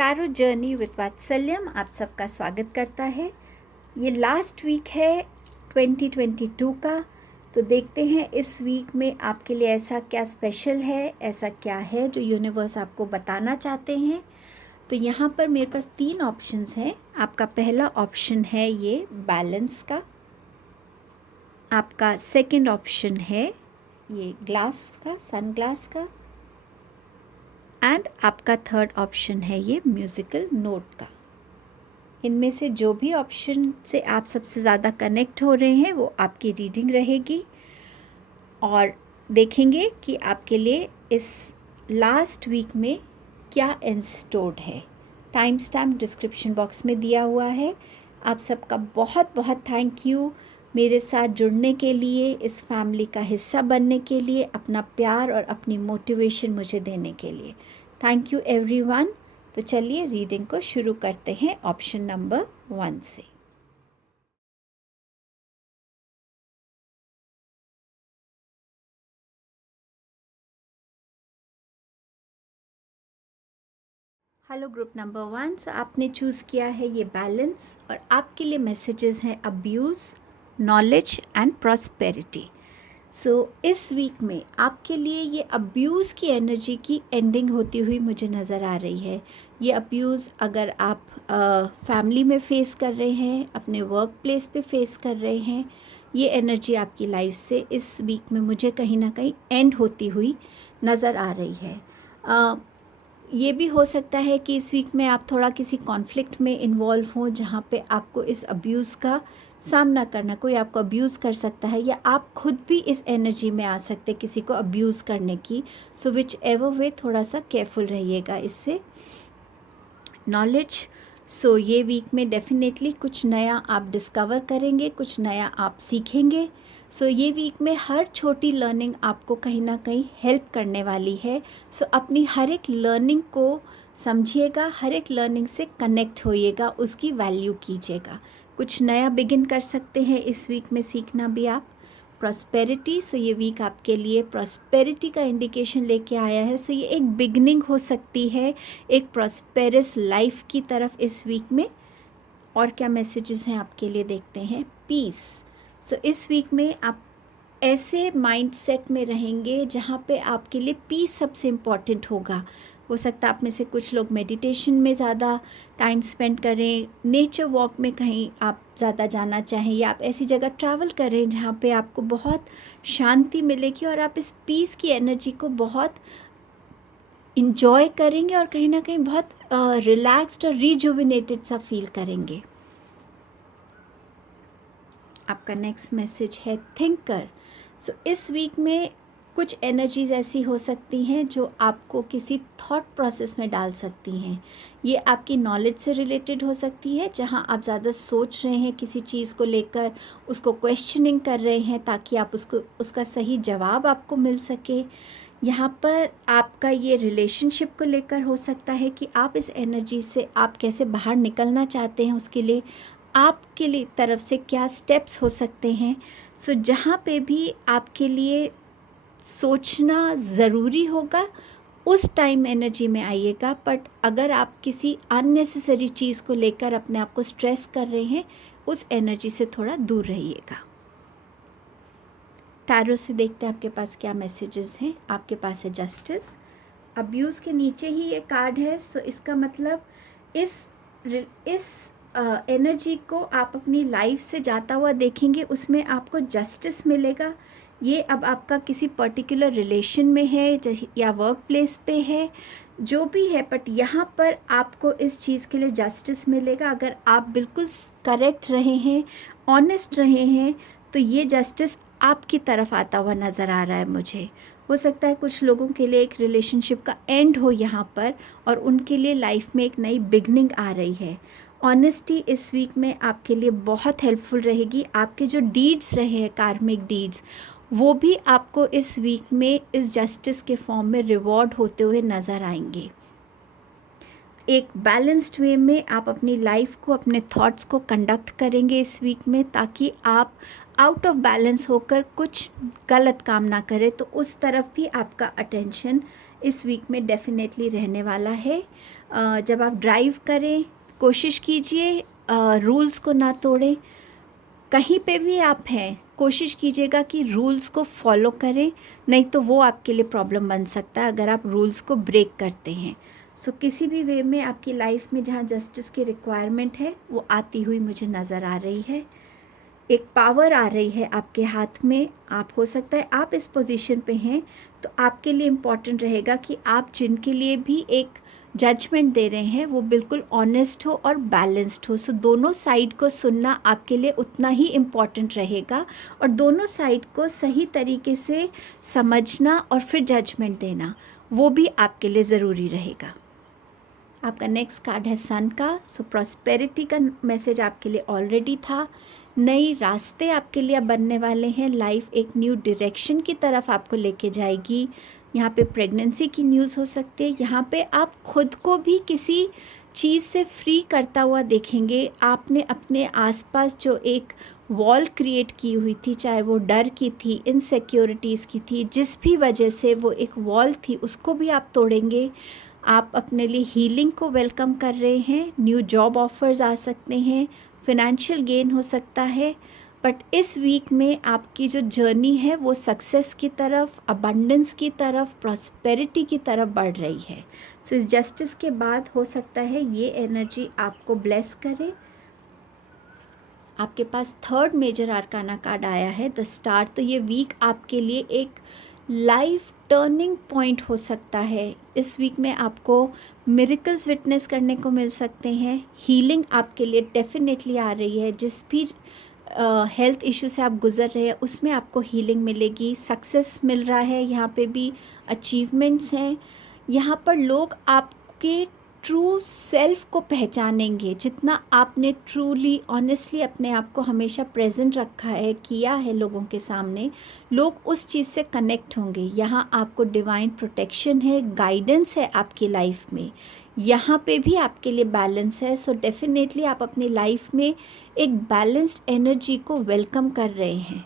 Tarot journey with वात्सल्यम आप सबका स्वागत करता है। ये लास्ट वीक है 2022 का, तो देखते हैं इस वीक में आपके लिए ऐसा क्या स्पेशल है, ऐसा क्या है जो यूनिवर्स आपको बताना चाहते हैं। तो यहाँ पर मेरे पास 3 ऑप्शंस हैं। आपका पहला ऑप्शन है ये बैलेंस का, आपका सेकंड ऑप्शन है ये ग्लास का, सन ग्लास का, एंड आपका थर्ड ऑप्शन है ये म्यूज़िकल नोट का। इनमें से जो भी ऑप्शन से आप सबसे ज़्यादा कनेक्ट हो रहे हैं वो आपकी रीडिंग रहेगी, और देखेंगे कि आपके लिए इस लास्ट वीक में क्या इंस्टोर्ड है। टाइम स्टैम्प डिस्क्रिप्शन बॉक्स में दिया हुआ है। आप सबका बहुत बहुत थैंक यू मेरे साथ जुड़ने के लिए, इस फैमिली का हिस्सा बनने के लिए, अपना प्यार और अपनी मोटिवेशन मुझे देने के लिए। Thank you everyone. तो चलिए रीडिंग को शुरू करते हैं ऑप्शन नंबर 1 से। Hello group number 1। सो आपने चूज़ किया है ये बैलेंस, और आपके लिए मैसेजेस हैं अब्यूज़, नॉलेज एंड प्रॉस्पेरिटी। सो इस वीक में आपके लिए ये अब्यूज़ की एनर्जी की एंडिंग होती हुई मुझे नज़र आ रही है। ये अब्यूज़ अगर आप फैमिली में फ़ेस कर रहे हैं, अपने वर्क प्लेस पे फेस कर रहे हैं, ये एनर्जी आपकी लाइफ से इस वीक में मुझे कहीं ना कहीं एंड होती हुई नज़र आ रही है। ये भी हो सकता है कि इस वीक में आप थोड़ा किसी कॉन्फ्लिक्ट में इन्वॉल्व हों, जहाँ पे आपको इस अब्यूज़ का सामना करना, कोई आपको अब्यूज़ कर सकता है, या आप खुद भी इस एनर्जी में आ सकते किसी को अब्यूज़ करने की। सो विच एवर वे थोड़ा सा केयरफुल रहिएगा इससे। नॉलेज, सो ये वीक में डेफिनेटली कुछ नया आप डिस्कवर करेंगे, कुछ नया आप सीखेंगे। सो ये वीक में हर छोटी लर्निंग आपको कहीं ना कहीं हेल्प करने वाली है। सो अपनी हर एक लर्निंग को समझिएगा, हर एक लर्निंग से कनेक्ट होइएगा, उसकी वैल्यू कीजिएगा। कुछ नया बिगिन कर सकते हैं इस वीक में सीखना भी आप। प्रॉस्पेरिटी, सो ये वीक आपके लिए प्रॉस्पेरिटी का इंडिकेशन लेके आया है। सो ये एक बिगनिंग हो सकती है एक प्रॉस्पेरस लाइफ की तरफ इस वीक में। और क्या मैसेजेस हैं आपके लिए, देखते हैं। पीस, सो इस वीक में आप ऐसे माइंडसेट में रहेंगे जहाँ पे आपके लिए पीस सबसे इम्पॉर्टेंट होगा। हो सकता है आप में से कुछ लोग मेडिटेशन में ज़्यादा टाइम स्पेंड करें, नेचर वॉक में कहीं आप ज़्यादा जाना चाहें, या आप ऐसी जगह ट्रैवल करें जहाँ पे आपको बहुत शांति मिलेगी और आप इस पीस की एनर्जी को बहुत इंजॉय करेंगे और कहीं ना कहीं बहुत रिलैक्स्ड और रिजुविनेटेड सा फील करेंगे। आपका नेक्स्ट मैसेज है थिंकर। सो इस वीक में कुछ एनर्जीज़ ऐसी हो सकती हैं जो आपको किसी थॉट प्रोसेस में डाल सकती हैं। ये आपकी नॉलेज से रिलेटेड हो सकती है, जहां आप ज़्यादा सोच रहे हैं किसी चीज़ को लेकर, उसको क्वेश्चनिंग कर रहे हैं ताकि आप उसका सही जवाब आपको मिल सके। यहाँ पर आपका ये रिलेशनशिप को लेकर हो सकता है कि आप इस एनर्जी से आप कैसे बाहर निकलना चाहते हैं, उसके लिए आपके लिए तरफ से क्या स्टेप्स हो सकते हैं। सो जहाँ पे भी आपके लिए सोचना ज़रूरी होगा उस टाइम एनर्जी में आइएगा, बट अगर आप किसी अननेसेसरी चीज़ को लेकर अपने आप को स्ट्रेस कर रहे हैं, उस एनर्जी से थोड़ा दूर रहिएगा। टैरो से देखते हैं आपके पास क्या मैसेजेस हैं। आपके पास है जस्टिस। अब्यूज़ के नीचे ही ये कार्ड है। सो इसका मतलब इस एनर्जी को आप अपनी लाइफ से जाता हुआ देखेंगे, उसमें आपको जस्टिस मिलेगा। ये अब आपका किसी पर्टिकुलर रिलेशन में है या वर्क प्लेस पे है, जो भी है, बट यहाँ पर आपको इस चीज़ के लिए जस्टिस मिलेगा। अगर आप बिल्कुल करेक्ट रहे हैं, ऑनेस्ट रहे हैं, तो ये जस्टिस आपकी तरफ आता हुआ नज़र आ रहा है मुझे। हो सकता है कुछ लोगों के लिए एक रिलेशनशिप का एंड हो यहाँ पर, और उनके लिए लाइफ में एक नई बिगनिंग आ रही है। ऑनेस्टी इस वीक में आपके लिए बहुत हेल्पफुल रहेगी। आपके जो डीड्स रहे हैं, कार्मिक डीड्स, वो भी आपको इस वीक में इस जस्टिस के फॉर्म में रिवॉर्ड होते हुए नज़र आएंगे। एक बैलेंस्ड वे में आप अपनी लाइफ को, अपने थॉट्स को कंडक्ट करेंगे इस वीक में, ताकि आप आउट ऑफ बैलेंस होकर कुछ गलत काम ना करें। तो उस तरफ भी आपका अटेंशन इस वीक में डेफिनेटली रहने वाला है। जब आप ड्राइव करें कोशिश कीजिए रूल्स को ना तोड़ें। कहीं पे भी आप हैं कोशिश कीजिएगा कि रूल्स को फॉलो करें, नहीं तो वो आपके लिए प्रॉब्लम बन सकता है अगर आप रूल्स को ब्रेक करते हैं। सो किसी भी वे में आपकी लाइफ में जहाँ जस्टिस की रिक्वायरमेंट है वो आती हुई मुझे नज़र आ रही है। एक पावर आ रही है आपके हाथ में। आप हो सकता है आप इस पोजीशन पे हैं तो आपके लिए इम्पॉर्टेंट रहेगा कि आप जिनके लिए भी एक जजमेंट दे रहे हैं वो बिल्कुल ऑनेस्ट हो और बैलेंस्ड हो। सो दोनों साइड को सुनना आपके लिए उतना ही इम्पॉर्टेंट रहेगा और दोनों साइड को सही तरीके से समझना और फिर जजमेंट देना वो भी आपके लिए ज़रूरी रहेगा। आपका नेक्स्ट कार्ड है सन का। सो प्रॉस्पेरिटी का मैसेज आपके लिए ऑलरेडी था। नई रास्ते आपके लिए अब बनने वाले हैं। लाइफ एक न्यू डायरेक्शन की तरफ आपको लेके जाएगी। यहाँ पे प्रेगनेंसी की न्यूज़ हो सकती है। यहाँ पे आप खुद को भी किसी चीज़ से फ्री करता हुआ देखेंगे। आपने अपने आसपास जो एक वॉल क्रिएट की हुई थी, चाहे वो डर की थी, इनसिक्योरिटीज़ की थी, जिस भी वजह से वो एक वॉल थी उसको भी आप तोड़ेंगे। आप अपने लिए हीलिंग को वेलकम कर रहे हैं। न्यू जॉब ऑफर्स आ सकते हैं, फिनेंशियल गेन हो सकता है। बट इस वीक में आपकी जो जर्नी है वो सक्सेस की तरफ, अबंडेंस की तरफ, प्रॉस्पेरिटी की तरफ बढ़ रही है। सो इस जस्टिस के बाद हो सकता है ये एनर्जी आपको ब्लेस करे। आपके पास थर्ड मेजर आर्काना कार्ड आया है द स्टार। तो ये वीक आपके लिए एक लाइफ टर्निंग पॉइंट हो सकता है। इस वीक में आपको मिरेकल्स विटनेस करने को मिल सकते हैं। हीलिंग आपके लिए डेफिनेटली आ रही है। जिस भी हेल्थ इशू से आप गुज़र रहे हैं उसमें आपको हीलिंग मिलेगी। सक्सेस मिल रहा है, यहाँ पे भी अचीवमेंट्स हैं। यहाँ पर लोग आपके ट्रू सेल्फ को पहचानेंगे। जितना आपने ट्रूली ऑनेस्टली अपने आप को हमेशा प्रेजेंट रखा है, किया है लोगों के सामने, लोग उस चीज़ से कनेक्ट होंगे। यहाँ आपको डिवाइन प्रोटेक्शन है, गाइडेंस है आपकी लाइफ में। यहाँ पे भी आपके लिए बैलेंस है। सो डेफिनेटली आप अपनी लाइफ में एक बैलेंस्ड एनर्जी को वेलकम कर रहे हैं।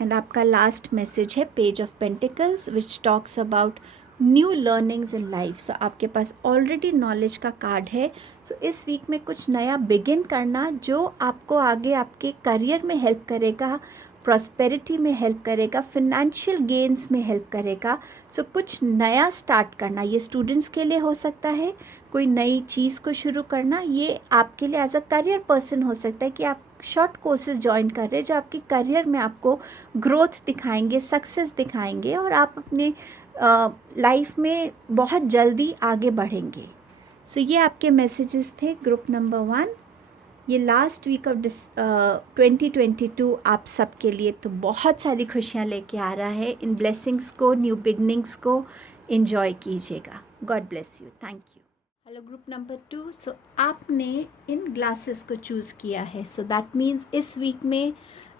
एंड आपका लास्ट मैसेज है page of pentacles which talks about new learnings in life. So आपके पास ऑलरेडी नॉलेज का कार्ड है। सो इस वीक में कुछ नया बिगिन करना जो आपको आगे आपके करियर में हेल्प करेगा, प्रॉस्पेरिटी में हेल्प करेगा, फिनेंशियल गेन्स में हेल्प करेगा। सो कुछ नया स्टार्ट करना, ये स्टूडेंट्स के लिए हो सकता है कोई नई चीज़ को शुरू करना। ये आपके लिए एज अ करियर पर्सन हो सकता है कि आप शॉर्ट कोर्सेज ज्वाइन कर रहे हैं जो आपके करियर में आपको ग्रोथ दिखाएंगे, सक्सेस दिखाएंगे और आप अपने लाइफ में बहुत जल्दी आगे बढ़ेंगे। सो ये आपके मैसेजेस थे ग्रुप नंबर 1। ये लास्ट वीक ऑफ 2022 आप सबके लिए तो बहुत सारी खुशियाँ लेके आ रहा है। इन ब्लेसिंग्स को, न्यू बिगनिंग्स को एंजॉय कीजिएगा। God bless you. Thank you. Hello group number 2। सो आपने इन ग्लासेस को चूज़ किया है। सो दैट मीन्स इस वीक में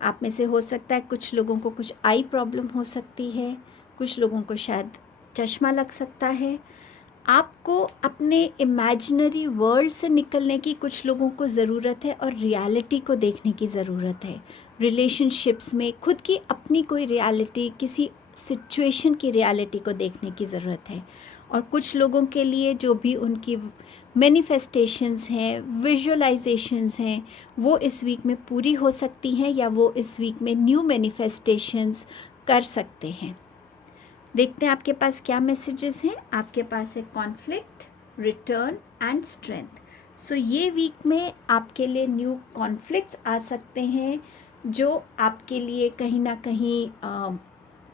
आप में से हो सकता है कुछ लोगों को कुछ आई प्रॉब्लम हो सकती है, कुछ लोगों को शायद चश्मा लग सकता है। आपको अपने इमेजिनरी वर्ल्ड से निकलने की कुछ लोगों को ज़रूरत है और रियलिटी को देखने की ज़रूरत है। रिलेशनशिप्स में खुद की अपनी कोई रियलिटी, किसी सिचुएशन की रियलिटी को देखने की ज़रूरत है। और कुछ लोगों के लिए जो भी उनकी मैनिफेस्टेशंस हैं, विजुअलाइजेशंस हैं, वो इस वीक में पूरी हो सकती हैं या वो इस वीक में न्यू मैनिफेस्टेशंस कर सकते हैं। देखते हैं आपके पास क्या मैसेजेस हैं। आपके पास है कॉन्फ्लिक्ट, रिटर्न एंड स्ट्रेंथ। सो ये वीक में आपके लिए न्यू कॉन्फ्लिक्ट्स आ सकते हैं जो आपके लिए कहीं ना कहीं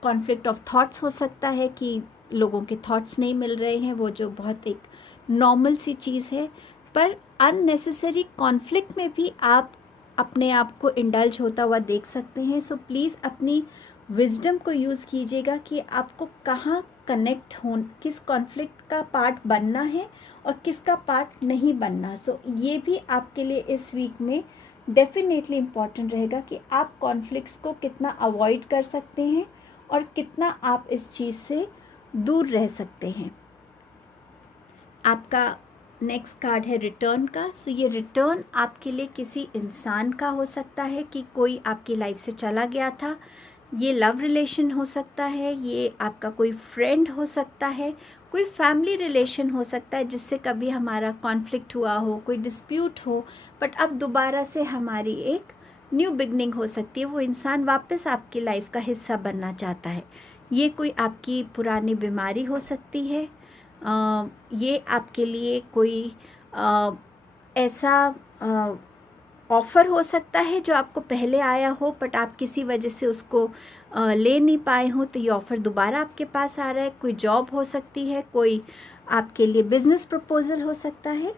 कॉन्फ्लिक्ट ऑफ थॉट्स हो सकता है कि लोगों के थॉट्स नहीं मिल रहे हैं, वो जो बहुत एक नॉर्मल सी चीज़ है। पर अननेसेसरी कॉन्फ्लिक्ट में भी आप अपने आप को इंडल्ज होता हुआ देख सकते हैं। सो प्लीज़ अपनी विजडम को यूज़ कीजिएगा कि आपको कहाँ कनेक्ट हो, किस कॉन्फ्लिक्ट का पार्ट बनना है और किसका पार्ट नहीं बनना। सो ये भी आपके लिए इस वीक में डेफिनेटली इम्पॉर्टेंट रहेगा कि आप कॉन्फ्लिक्ट्स को कितना अवॉइड कर सकते हैं और कितना आप इस चीज़ से दूर रह सकते हैं। आपका नेक्स्ट कार्ड है रिटर्न का। सो ये रिटर्न आपके लिए किसी इंसान का हो सकता है कि कोई आपकी लाइफ से चला गया था, ये लव रिलेशन हो सकता है, ये आपका कोई फ्रेंड हो सकता है, कोई फैमिली रिलेशन हो सकता है जिससे कभी हमारा कॉन्फ्लिक्ट हुआ हो, कोई डिस्प्यूट हो, बट अब दोबारा से हमारी एक न्यू बिगनिंग हो सकती है। वो इंसान वापस आपकी लाइफ का हिस्सा बनना चाहता है। ये कोई आपकी पुरानी बीमारी हो सकती है, ये आपके लिए कोई ऐसा ऑफ़र हो सकता है जो आपको पहले आया हो बट आप किसी वजह से उसको ले नहीं पाए हो, तो ये ऑफ़र दोबारा आपके पास आ रहा है। कोई जॉब हो सकती है, कोई आपके लिए बिज़नेस प्रपोज़ल हो सकता है।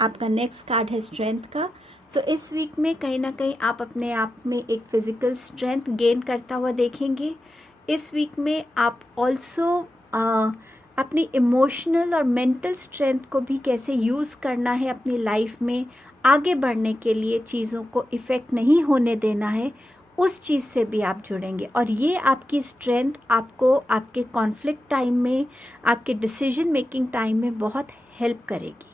आपका नेक्स्ट कार्ड है स्ट्रेंथ का। सो इस वीक में कहीं ना कहीं आप अपने आप में एक फ़िज़िकल स्ट्रेंथ गेन करता हुआ देखेंगे। इस वीक में आप ऑल्सो अपनी इमोशनल और मेंटल स्ट्रेंथ को भी कैसे यूज़ करना है अपनी लाइफ में आगे बढ़ने के लिए, चीज़ों को इफ़ेक्ट नहीं होने देना है, उस चीज़ से भी आप जुड़ेंगे। और ये आपकी स्ट्रेंथ आपको आपके कॉन्फ्लिक्ट टाइम में, आपके डिसीजन मेकिंग टाइम में बहुत हेल्प करेगी।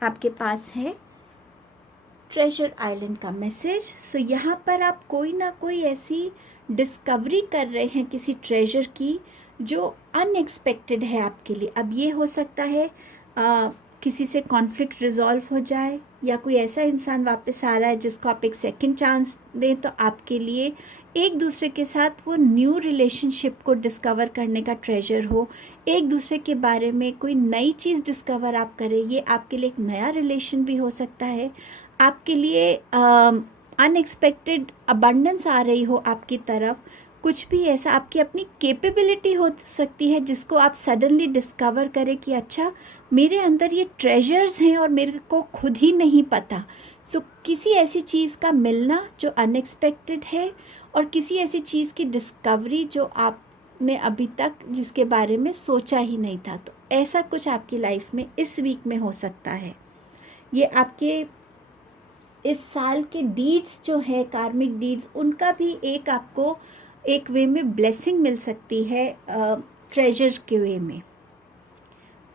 आपके पास है ट्रेजर आइलैंड का मैसेज। सो यहाँ पर आप कोई ना कोई ऐसी डिस्कवरी कर रहे हैं किसी ट्रेजर की जो अनएक्सपेक्टेड है आपके लिए। अब ये हो सकता है किसी से कॉन्फ्लिक्ट रिजॉल्व हो जाए, या कोई ऐसा इंसान वापस आ रहा है जिसको आप एक सेकंड चांस दें, तो आपके लिए एक दूसरे के साथ वो न्यू रिलेशनशिप को डिस्कवर करने का ट्रेजर हो। एक दूसरे के बारे में कोई नई चीज़ डिस्कवर आप करें, ये आपके लिए एक नया रिलेशन भी हो सकता है। आपके लिए अनएक्सपेक्टेड अबंडेंस आ रही हो आपकी तरफ, कुछ भी ऐसा आपकी अपनी कैपेबिलिटी हो सकती है जिसको आप सडनली डिस्कवर करें कि अच्छा मेरे अंदर ये ट्रेजर्स हैं और मेरे को खुद ही नहीं पता। सो किसी ऐसी चीज़ का मिलना जो अनएक्सपेक्टेड है, और किसी ऐसी चीज़ की डिस्कवरी जो आपने अभी तक जिसके बारे में सोचा ही नहीं था, तो ऐसा कुछ आपकी लाइफ में इस वीक में हो सकता है। ये आपके इस साल के डीड्स जो है, कार्मिक डीड्स, उनका भी एक आपको एक वे में ब्लेसिंग मिल सकती है ट्रेजर के वे में।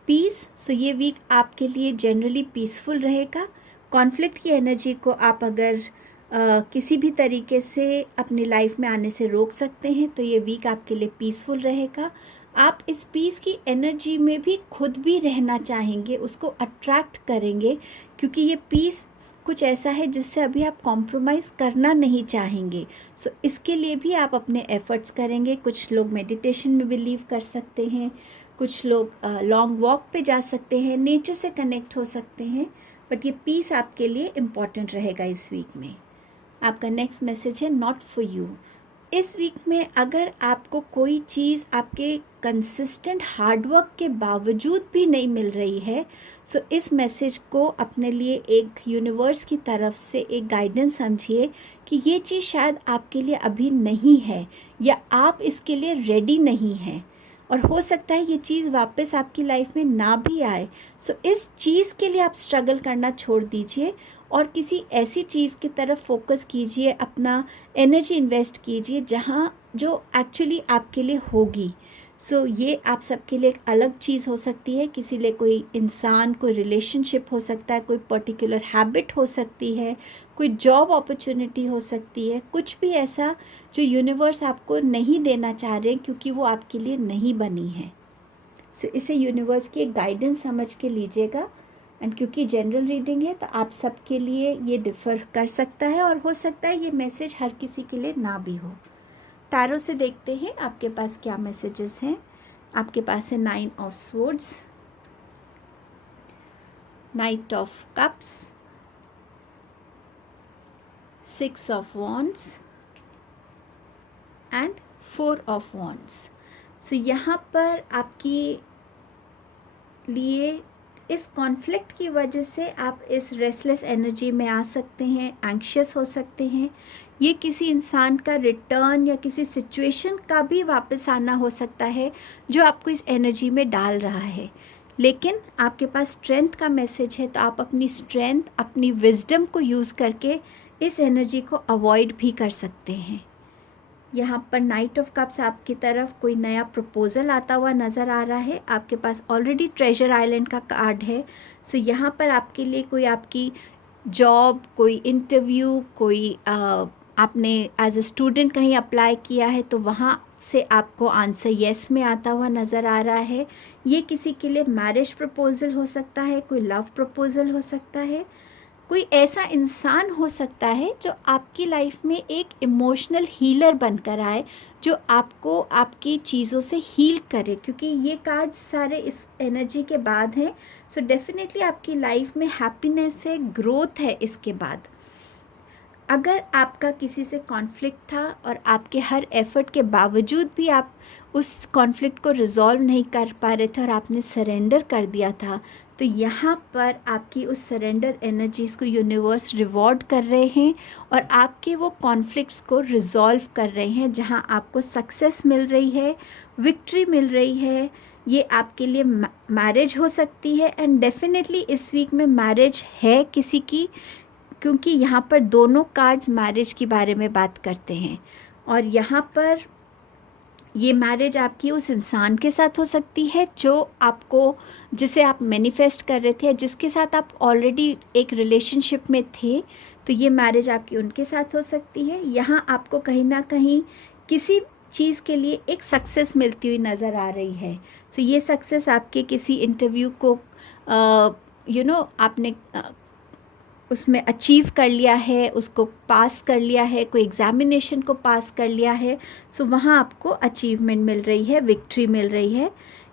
पीस, सो ये वीक आपके लिए जनरली पीसफुल रहेगा। कॉन्फ्लिक्ट की एनर्जी को आप अगर किसी भी तरीके से अपनी लाइफ में आने से रोक सकते हैं तो ये वीक आपके लिए पीसफुल रहेगा। आप इस पीस की एनर्जी में भी खुद भी रहना चाहेंगे, उसको अट्रैक्ट करेंगे, क्योंकि ये पीस कुछ ऐसा है जिससे अभी आप कॉम्प्रोमाइज़ करना नहीं चाहेंगे। सो इसके लिए भी आप अपने एफ़र्ट्स करेंगे। कुछ लोग मेडिटेशन में बिलीव कर सकते हैं, कुछ लोग लॉन्ग वॉक पे जा सकते हैं, नेचर से कनेक्ट हो सकते हैं, बट ये पीस आपके लिए इम्पॉर्टेंट रहेगा इस वीक में। आपका नेक्स्ट मैसेज है नॉट फॉर यू। इस वीक में अगर आपको कोई चीज़ आपके कंसिस्टेंट हार्डवर्क के बावजूद भी नहीं मिल रही है, सो इस मैसेज को अपने लिए एक यूनिवर्स की तरफ से एक गाइडेंस समझिए कि ये चीज़ शायद आपके लिए अभी नहीं है, या आप इसके लिए रेडी नहीं हैं, और हो सकता है ये चीज़ वापस आपकी लाइफ में ना भी आए। सो इस चीज़ के लिए आप स्ट्रगल करना छोड़ दीजिए और किसी ऐसी चीज़ की तरफ फोकस कीजिए, अपना एनर्जी इन्वेस्ट कीजिए जहाँ जो एक्चुअली आपके लिए होगी। सो ये आप सबके लिए एक अलग चीज़ हो सकती है। किसी लिए कोई इंसान, कोई रिलेशनशिप हो सकता है, कोई पर्टिकुलर हैबिट हो सकती है, कोई जॉब अपॉर्चुनिटी हो सकती है, कुछ भी ऐसा जो यूनिवर्स आपको नहीं देना चाह रहे क्योंकि वो आपके लिए नहीं बनी है। सो इसे यूनिवर्स की एक गाइडेंस समझ के लीजिएगा। एंड क्योंकि जनरल रीडिंग है तो आप सबके लिए ये डिफ़र कर सकता है, और हो सकता है ये मैसेज हर किसी के लिए ना भी हो। टैरो से देखते हैं आपके पास क्या मैसेजेस हैं। आपके पास है 9 of swords, knight of cups, 6 of wands and 4 of wands. So यहाँ पर आपकी लिए इस कॉन्फ्लिक्ट की वजह से आप इस रेस्टलेस एनर्जी में आ सकते हैं, एंग्शियस हो सकते हैं। ये किसी इंसान का रिटर्न या किसी सिचुएशन का भी वापस आना हो सकता है जो आपको इस एनर्जी में डाल रहा है। लेकिन आपके पास स्ट्रेंथ का मैसेज है, तो आप अपनी स्ट्रेंथ, अपनी विजडम को यूज़ करके इस एनर्जी को अवॉइड भी कर सकते हैं। यहाँ पर नाइट ऑफ कप्स आपकी तरफ कोई नया प्रपोज़ल आता हुआ नज़र आ रहा है। आपके पास ऑलरेडी ट्रेजर आइलैंड का कार्ड है। सो यहाँ पर आपके लिए कोई आपकी जॉब, कोई इंटरव्यू, कोई आपने एज अ स्टूडेंट कहीं अप्लाई किया है तो वहाँ से आपको आंसर येस में आता हुआ नज़र आ रहा है। ये किसी के लिए मैरिज प्रपोज़ल हो सकता है, कोई लव प्रपोज़ल हो सकता है, कोई ऐसा इंसान हो सकता है जो आपकी लाइफ में एक इमोशनल हीलर बनकर आए, जो आपको आपकी चीज़ों से हील करे, क्योंकि ये कार्ड्स सारे इस एनर्जी के बाद हैं। सो डेफिनेटली आपकी लाइफ में हैप्पीनेस है, ग्रोथ है इसके बाद। अगर आपका किसी से कॉन्फ्लिक्ट था और आपके हर एफ़र्ट के बावजूद भी आप उस कॉन्फ्लिक्ट को रिज़ॉल्व नहीं कर पा रहे थे और आपने सरेंडर कर दिया था, तो यहाँ पर आपकी उस सरेंडर एनर्जीज़ को यूनिवर्स रिवॉर्ड कर रहे हैं और आपके वो कॉन्फ्लिक्ट्स को रिज़ॉल्व कर रहे हैं, जहाँ आपको सक्सेस मिल रही है, विक्ट्री मिल रही है। ये आपके लिए मैरिज हो सकती है, एंड डेफिनेटली इस वीक में मैरिज है किसी की, क्योंकि यहाँ पर दोनों कार्ड्स मैरिज के बारे में बात करते हैं। और यहाँ पर ये मैरिज आपकी उस इंसान के साथ हो सकती है जो आपको, जिसे आप मैनिफेस्ट कर रहे थे, जिसके साथ आप ऑलरेडी एक रिलेशनशिप में थे, तो ये मैरिज आपकी उनके साथ हो सकती है। यहाँ आपको कहीं ना कहीं किसी चीज़ के लिए एक सक्सेस मिलती हुई नज़र आ रही है। सो ये सक्सेस आपके किसी इंटरव्यू को आपने उसमें अचीव कर लिया है, उसको पास कर लिया है, कोई एग्ज़ामिनेशन को पास कर लिया है, सो वहाँ आपको अचीवमेंट मिल रही है, विक्ट्री मिल रही है।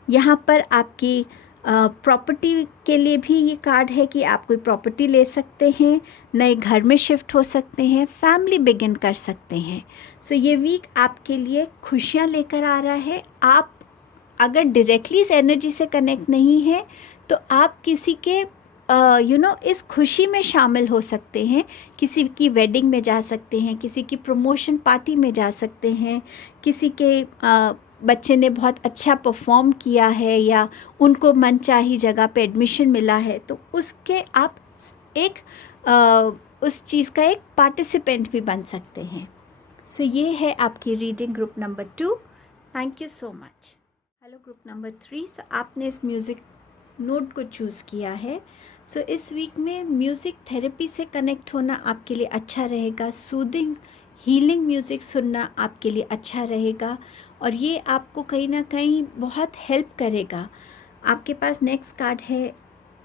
यहाँ पर आपकी प्रॉपर्टी के लिए भी ये कार्ड है कि आप कोई प्रॉपर्टी ले सकते हैं, नए घर में शिफ्ट हो सकते हैं, फैमिली बिगिन कर सकते हैं। सो ये वीक आपके लिए खुशियाँ लेकर आ रहा है। आप अगर डायरेक्टली इस एनर्जी से कनेक्ट नहीं है तो आप किसी के इस खुशी में शामिल हो सकते हैं, किसी की वेडिंग में जा सकते हैं, किसी की प्रमोशन पार्टी में जा सकते हैं, किसी के बच्चे ने बहुत अच्छा परफॉर्म किया है या उनको मनचाही जगह पे एडमिशन मिला है, तो उसके आप एक उस चीज़ का एक पार्टिसिपेंट भी बन सकते हैं। सो ये है आपकी reading group number 2। Thank you so much. Hello group number 3। सो आपने इस म्यूज़िक नोट को चूज़ किया है। सो इस वीक में म्यूज़िक थेरेपी से कनेक्ट होना आपके लिए अच्छा रहेगा, सूदिंग हीलिंग म्यूज़िक सुनना आपके लिए अच्छा रहेगा और ये आपको कहीं ना कहीं बहुत हेल्प करेगा। आपके पास नेक्स्ट कार्ड है,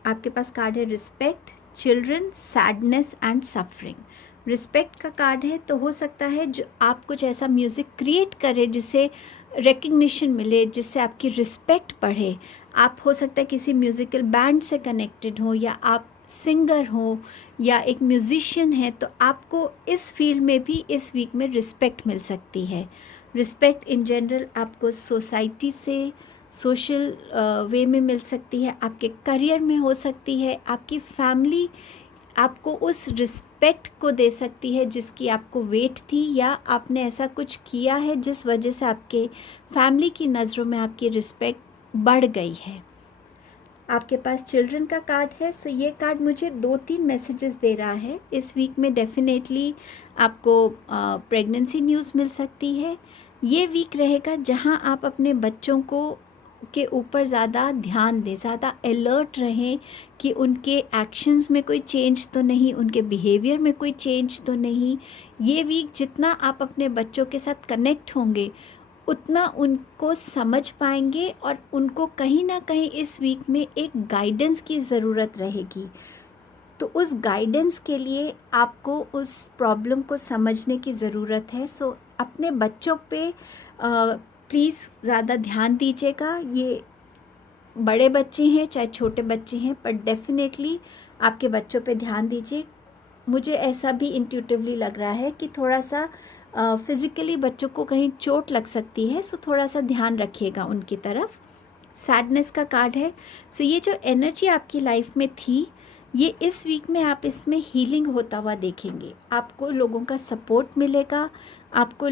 आपके पास कार्ड है respect, children, sadness and suffering. Respect का कार्ड है, तो हो सकता है जो आप कुछ ऐसा म्यूज़िक क्रिएट करें जिससे रिकग्निशन मिले, जिससे आपकी रिस्पेक्ट बढ़े। आप हो सकता है किसी म्यूज़िकल बैंड से कनेक्टेड हो, या आप सिंगर हो या एक म्यूज़िशियन है, तो आपको इस फील्ड में भी इस वीक में रिस्पेक्ट मिल सकती है। रिस्पेक्ट इन जनरल आपको सोसाइटी से, सोशल वे में मिल सकती है, आपके करियर में हो सकती है, आपकी फैमिली आपको उस रिस्पेक्ट को दे सकती है जिसकी आपको वेट थी, या आपने ऐसा कुछ किया है जिस वजह से आपके फैमिली की नज़रों में आपकी रिस्पेक्ट बढ़ गई है। आपके पास चिल्ड्रन का कार्ड है। सो ये कार्ड मुझे 2-3 मैसेजेस दे रहा है। इस वीक में डेफिनेटली आपको प्रेगनेंसी न्यूज़ मिल सकती है। ये वीक रहेगा जहां आप अपने बच्चों को के ऊपर ज़्यादा ध्यान दें, ज़्यादा अलर्ट रहें कि उनके एक्शंस में कोई चेंज तो नहीं, उनके बिहेवियर में कोई चेंज तो नहीं। ये वीक जितना आप अपने बच्चों के साथ कनेक्ट होंगे उतना उनको समझ पाएंगे और उनको कहीं ना कहीं इस वीक में एक गाइडेंस की ज़रूरत रहेगी। तो उस गाइडेंस के लिए आपको उस प्रॉब्लम को समझने की ज़रूरत है। सो अपने बच्चों पे प्लीज़ ज़्यादा ध्यान दीजिएगा। ये बड़े बच्चे हैं चाहे छोटे बच्चे हैं, पर डेफिनेटली आपके बच्चों पे ध्यान दीजिए। मुझे ऐसा भी इंट्यूटिवली लग रहा है कि थोड़ा सा फिज़िकली बच्चों को कहीं चोट लग सकती है, सो थोड़ा सा ध्यान रखिएगा उनकी तरफ। सैडनेस का कार्ड है। सो ये जो एनर्जी आपकी लाइफ में थी, ये इस वीक में आप इसमें हीलिंग होता हुआ देखेंगे। आपको लोगों का सपोर्ट मिलेगा, आपको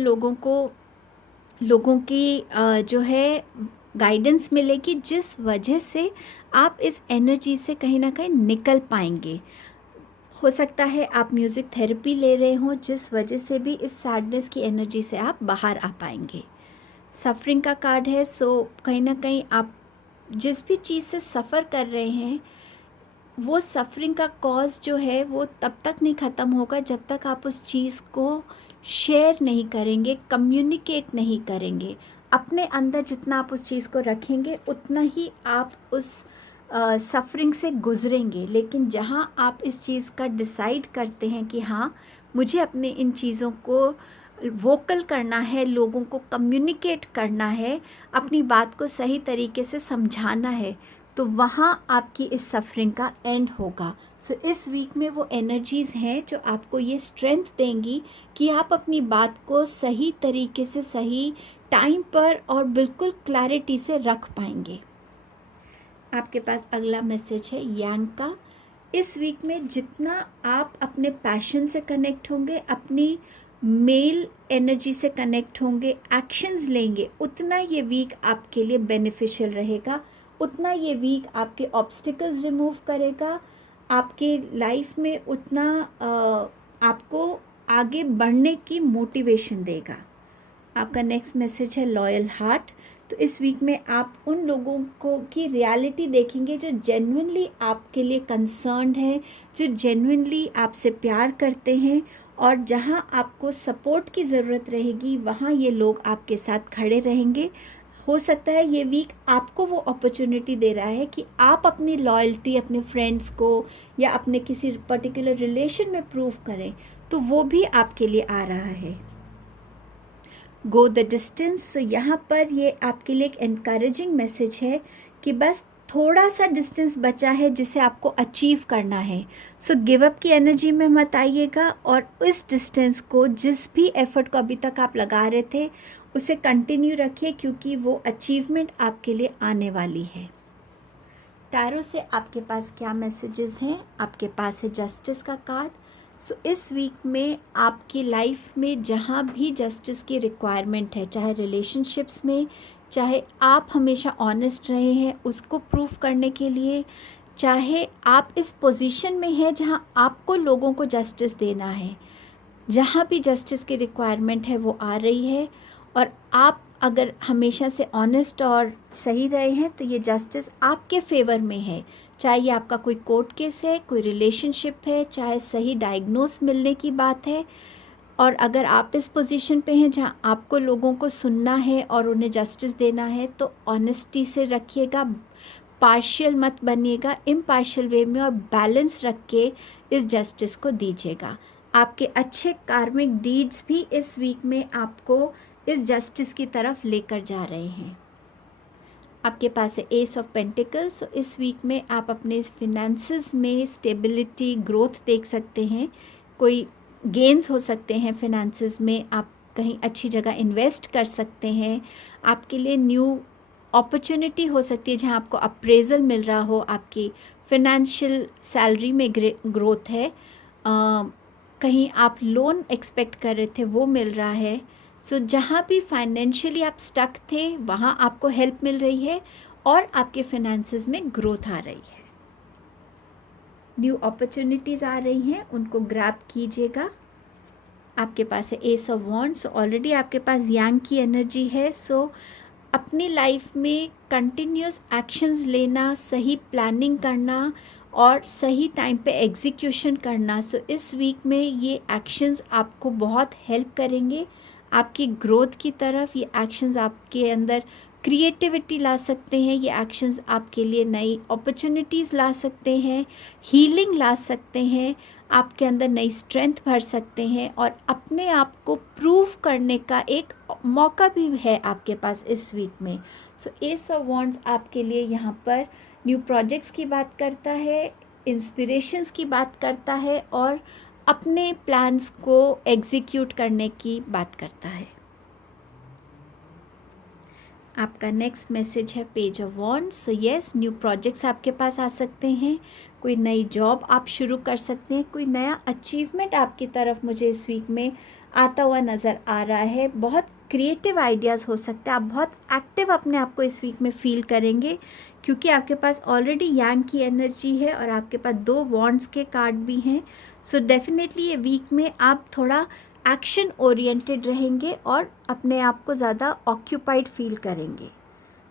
लोगों की जो है गाइडेंस मिलेगी, जिस वजह से आप इस एनर्जी से कहीं ना कहीं निकल पाएंगे। हो सकता है आप म्यूज़िक थेरेपी ले रहे हों, जिस वजह से भी इस सैडनेस की एनर्जी से आप बाहर आ पाएंगे। सफ़रिंग का कार्ड है। सो कहीं ना कहीं आप जिस भी चीज़ से सफ़र कर रहे हैं, वो सफ़रिंग का कॉज जो है वो तब तक नहीं ख़त्म होगा जब तक आप उस चीज़ को शेयर नहीं करेंगे, कम्युनिकेट नहीं करेंगे। अपने अंदर जितना आप उस चीज़ को रखेंगे उतना ही आप उस सफ़रिंग से गुज़रेंगे। लेकिन जहाँ आप इस चीज़ का डिसाइड करते हैं कि हाँ, मुझे अपने इन चीज़ों को वोकल करना है, लोगों को कम्युनिकेट करना है, अपनी बात को सही तरीके से समझाना है, तो वहाँ आपकी इस सफ़रिंग का एंड होगा। सो इस वीक में वो एनर्जीज़ हैं जो आपको ये स्ट्रेंथ देंगी कि आप अपनी बात को सही तरीके से, सही टाइम पर और बिल्कुल क्लैरिटी से रख पाएंगे। आपके पास अगला मैसेज है यांग का। इस वीक में जितना आप अपने पैशन से कनेक्ट होंगे, अपनी मेल एनर्जी से कनेक्ट होंगे, एक्शंस लेंगे, उतना ये वीक आपके लिए बेनिफिशियल रहेगा, उतना ये वीक आपके ऑब्स्टिकल्स रिमूव करेगा, आपके लाइफ में उतना आपको आगे बढ़ने की मोटिवेशन देगा। आपका नेक्स्ट मैसेज है लॉयल हार्ट। तो इस वीक में आप उन लोगों को की रियलिटी देखेंगे जो जेन्युइनली आपके लिए कंसर्न्ड है, जो जेन्युइनली आपसे प्यार करते हैं, और जहां आपको सपोर्ट की ज़रूरत रहेगी वहां ये लोग आपके साथ खड़े रहेंगे। हो सकता है ये वीक आपको वो अपॉर्चुनिटी दे रहा है कि आप अपनी लॉयल्टी अपने फ्रेंड्स को या अपने किसी पर्टिकुलर रिलेशन में प्रूव करें, तो वो भी आपके लिए आ रहा है। Go the distance. सो यहाँ पर ये आपके लिए एक एनकरेजिंग मैसेज है कि बस थोड़ा सा डिस्टेंस बचा है जिसे आपको अचीव करना है। सो गिव अप की एनर्जी में मत आइएगा और इस डिस्टेंस को, जिस भी एफर्ट को अभी तक आप लगा रहे थे, उसे कंटिन्यू रखिए क्योंकि वो अचीवमेंट आपके लिए आने वाली है। टैरो से आपके पास क्या मैसेजेस हैं? आपके पास है जस्टिस का कार्ड। सो इस वीक में आपकी लाइफ में जहाँ भी जस्टिस की रिक्वायरमेंट है, चाहे रिलेशनशिप्स में, चाहे आप हमेशा ऑनेस्ट रहे हैं उसको प्रूफ करने के लिए, चाहे आप इस पोजीशन में हैं जहाँ आपको लोगों को जस्टिस देना है, जहाँ भी जस्टिस की रिक्वायरमेंट है वो आ रही है। और आप अगर हमेशा से ऑनेस्ट और सही रहे हैं तो ये जस्टिस आपके फेवर में है। चाहे ये आपका कोई कोर्ट केस है, कोई रिलेशनशिप है, चाहे सही डायग्नोस मिलने की बात है, और अगर आप इस पोजीशन पे हैं जहाँ आपको लोगों को सुनना है और उन्हें जस्टिस देना है, तो ऑनेस्टी से रखिएगा, पार्शियल मत बनिएगा, इम्पार्शियल वे में और बैलेंस रख के इस जस्टिस को दीजिएगा। आपके अच्छे कार्मिक डीड्स भी इस वीक में आपको इस जस्टिस की तरफ लेकर जा रहे हैं। आपके पास है एस ऑफ पेंटिकल्स। तो इस वीक में आप अपने फिनेंसेस में स्टेबिलिटी, ग्रोथ देख सकते हैं। कोई गेन्स हो सकते हैं फिनेंसेस में, आप कहीं अच्छी जगह इन्वेस्ट कर सकते हैं। आपके लिए न्यू अपॉर्चुनिटी हो सकती है जहां आपको अप्रेजल मिल रहा हो, आपकी फिनेंशियल सैलरी में ग्रोथ है, कहीं आप लोन एक्सपेक्ट कर रहे थे वो मिल रहा है। सो जहाँ भी फाइनेंशियली आप स्टक थे वहाँ आपको हेल्प मिल रही है और आपके फिनेंसेस में ग्रोथ आ रही है। न्यू अपॉर्चुनिटीज़ आ रही हैं, उनको ग्रैब कीजिएगा। आपके पास है एस ऑफ वॉन्ड्स। ऑलरेडी आपके पास यांग की एनर्जी है। सो अपनी लाइफ में कंटिन्यूस एक्शंस लेना, सही प्लानिंग करना और सही टाइम पे एग्जीक्यूशन करना। सो इस वीक में ये एक्शंस आपको बहुत हेल्प करेंगे आपकी ग्रोथ की तरफ। ये एक्शंस आपके अंदर क्रिएटिविटी ला सकते हैं, ये एक्शंस आपके लिए नई अपॉर्चुनिटीज़ ला सकते हैं, हीलिंग ला सकते हैं, आपके अंदर नई स्ट्रेंथ भर सकते हैं और अपने आप को प्रूव करने का एक मौका भी है आपके पास इस वीक में। सो एस ऑफ वॉन्ड्स आपके लिए यहाँ पर न्यू प्रोजेक्ट्स की बात करता है, इंस्पिरेशंस की बात करता है और अपने प्लान्स को एग्जीक्यूट करने की बात करता है। आपका नेक्स्ट मैसेज है page of wands. So yes, new projects आपके पास आ सकते हैं, कोई नई जॉब आप शुरू कर सकते हैं, कोई नया अचीवमेंट आपकी तरफ मुझे इस वीक में आता हुआ नज़र आ रहा है। बहुत क्रिएटिव आइडियाज़ हो सकते हैं, आप बहुत एक्टिव अपने आप को इस वीक में फील करेंगे क्योंकि आपके पास ऑलरेडी यांग की एनर्जी है और आपके पास 2 वॉन्ड्स के कार्ड भी हैं। सो डेफिनेटली ये वीक में आप थोड़ा एक्शन ओरिएंटेड रहेंगे और अपने आप को ज़्यादा ऑक्यूपाइड फील करेंगे।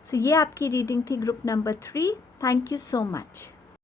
सो ये आपकी रीडिंग थी group number 3। Thank you so much.